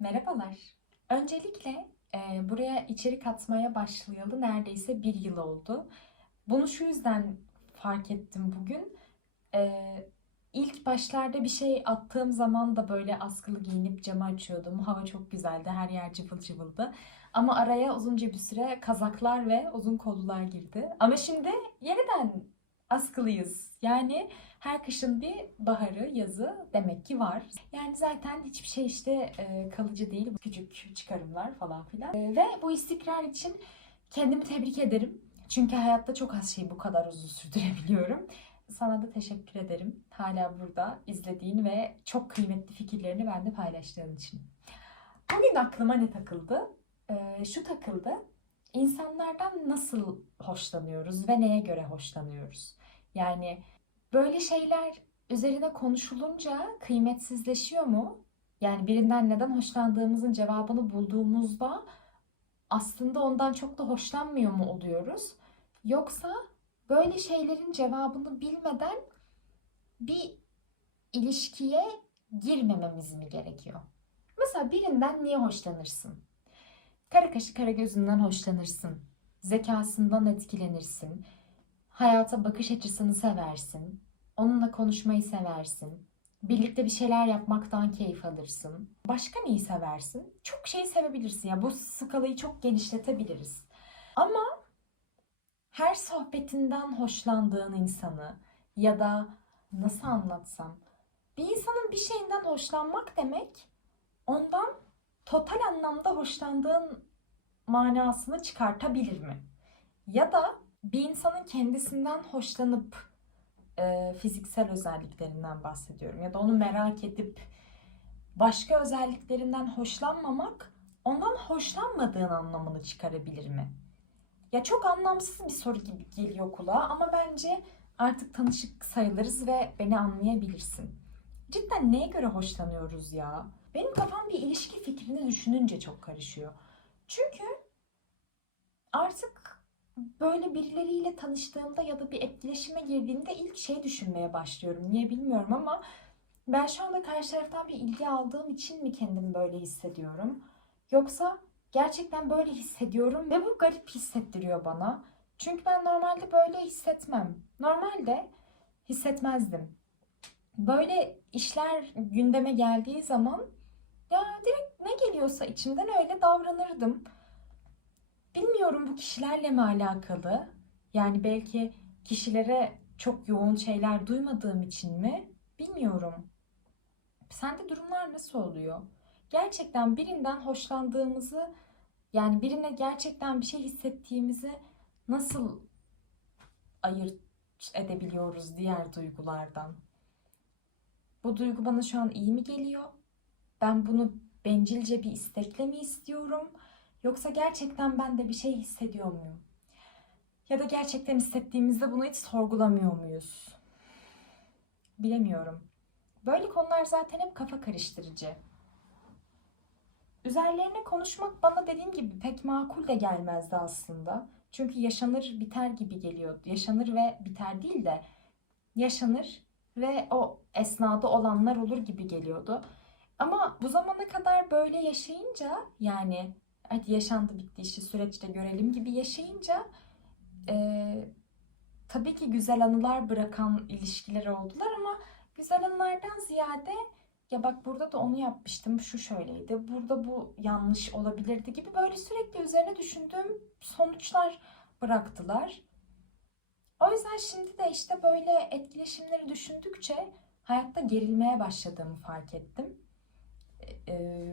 Merhabalar. Öncelikle e, buraya içerik atmaya başlayalı neredeyse bir yıl oldu. Bunu şu yüzden fark ettim bugün. E, ilk başlarda bir şey attığım zaman da böyle askılı giyinip camı açıyordum. Hava çok güzeldi, her yer cıvıl cıvıldı. Ama araya uzunca bir süre kazaklar ve uzun kollular girdi. Ama şimdi yeniden askılıyız. Yani her kışın bir baharı, yazı demek ki var. Yani zaten hiçbir şey işte e, kalıcı değil. Küçük çıkarımlar falan filan. E, ve bu istikrar için kendimi tebrik ederim. Çünkü hayatta çok az şeyi bu kadar uzun sürdürebiliyorum. Sana da teşekkür ederim. Hala burada izlediğin ve çok kıymetli fikirlerini benimle paylaştığın için. Bugün aklıma ne takıldı? E, şu takıldı. İnsanlardan nasıl hoşlanıyoruz ve neye göre hoşlanıyoruz? Yani böyle şeyler üzerine konuşulunca kıymetsizleşiyor mu? Yani birinden neden hoşlandığımızın cevabını bulduğumuzda aslında ondan çok da hoşlanmıyor mu oluyoruz? Yoksa böyle şeylerin cevabını bilmeden bir ilişkiye girmememiz mi gerekiyor? Mesela birinden niye hoşlanırsın? Kara kaşı kara gözünden hoşlanırsın. Zekasından etkilenirsin. Hayata bakış açısını seversin. Onunla konuşmayı seversin. Birlikte bir şeyler yapmaktan keyif alırsın. Başka neyi seversin? Çok şeyi sevebilirsin. Ya bu skalayı çok genişletebiliriz. Ama her sohbetinden hoşlandığın insanı ya da nasıl anlatsam bir insanın bir şeyinden hoşlanmak demek ondan total anlamda hoşlandığın manasını çıkartabilir mi? Ya da bir insanın kendisinden hoşlanıp e, fiziksel özelliklerinden bahsediyorum ya da onu merak edip başka özelliklerinden hoşlanmamak ondan hoşlanmadığın anlamını çıkarabilir mi? Ya çok anlamsız bir soru gibi geliyor kulağa ama bence artık tanışık sayılırız ve beni anlayabilirsin. Cidden neye göre hoşlanıyoruz ya? Benim kafam bir ilişki fikrini düşününce çok karışıyor. Çünkü artık böyle birileriyle tanıştığımda ya da bir etkileşime girdiğimde ilk şey düşünmeye başlıyorum. Niye bilmiyorum ama ben şu anda karşı taraftan bir ilgi aldığım için mi kendimi böyle hissediyorum? Yoksa gerçekten böyle hissediyorum ve bu garip hissettiriyor bana. Çünkü ben normalde böyle hissetmem. Normalde hissetmezdim. Böyle işler gündeme geldiği zaman ya direkt ne geliyorsa içimden öyle davranırdım. Bilmiyorum bu kişilerle mi alakalı? Yani belki kişilere çok yoğun şeyler duymadığım için mi? Bilmiyorum. Sende durumlar nasıl oluyor? Gerçekten birinden hoşlandığımızı, yani birine gerçekten bir şey hissettiğimizi nasıl ayırt edebiliyoruz diğer duygulardan? Bu duygu bana şu an iyi mi geliyor? Ben bunu bencilce bir istekle mi istiyorum? Yoksa gerçekten ben de bir şey hissediyor muyum? Ya da gerçekten hissettiğimizde bunu hiç sorgulamıyor muyuz? Bilemiyorum. Böyle konular zaten hep kafa karıştırıcı. Üzerlerine konuşmak bana dediğim gibi pek makul de gelmezdi aslında. Çünkü yaşanır biter gibi geliyordu. Yaşanır ve biter değil de yaşanır ve o esnada olanlar olur gibi geliyordu. Ama bu zamana kadar böyle yaşayınca yani hadi yaşandı bitti işi süreçte görelim gibi yaşayınca e, tabii ki güzel anılar bırakan ilişkiler oldular ama güzel anılardan ziyade ya bak burada da onu yapmıştım şu şöyleydi burada bu yanlış olabilirdi gibi böyle sürekli üzerine düşündüğüm sonuçlar bıraktılar. O yüzden şimdi de işte böyle etkileşimleri düşündükçe hayatta gerilmeye başladığımı fark ettim. Ee,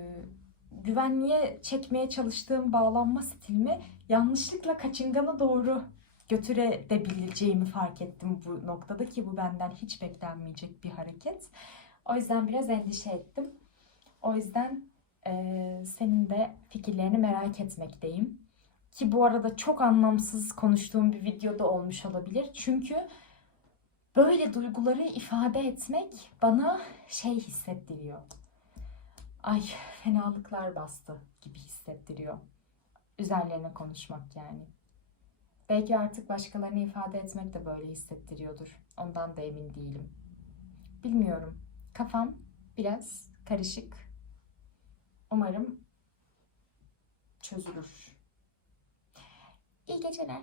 güvenliğe çekmeye çalıştığım bağlanma stilimi yanlışlıkla kaçıngana doğru götürebileceğimi fark ettim bu noktada ki bu benden hiç beklenmeyecek bir hareket. O yüzden biraz endişe ettim. O yüzden e, senin de fikirlerini merak etmekteyim. Ki bu arada çok anlamsız konuştuğum bir videoda olmuş olabilir. Çünkü böyle duyguları ifade etmek bana şey hissettiriyor ay fenalıklar bastı gibi hissettiriyor. Üzerlerine konuşmak yani. Belki artık başkalarını ifade etmek de böyle hissettiriyordur. Ondan da emin değilim. Bilmiyorum. Kafam biraz karışık. Umarım çözülür. İyi geceler.